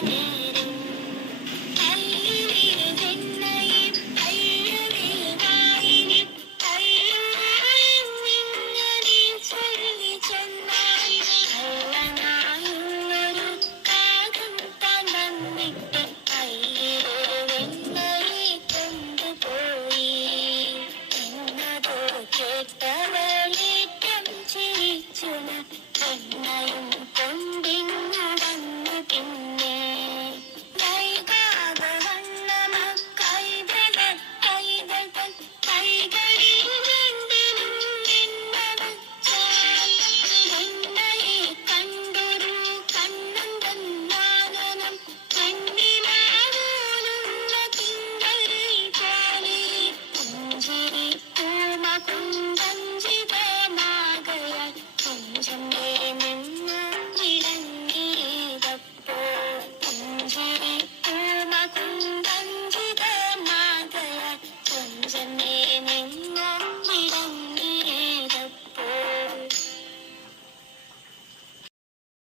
Friday.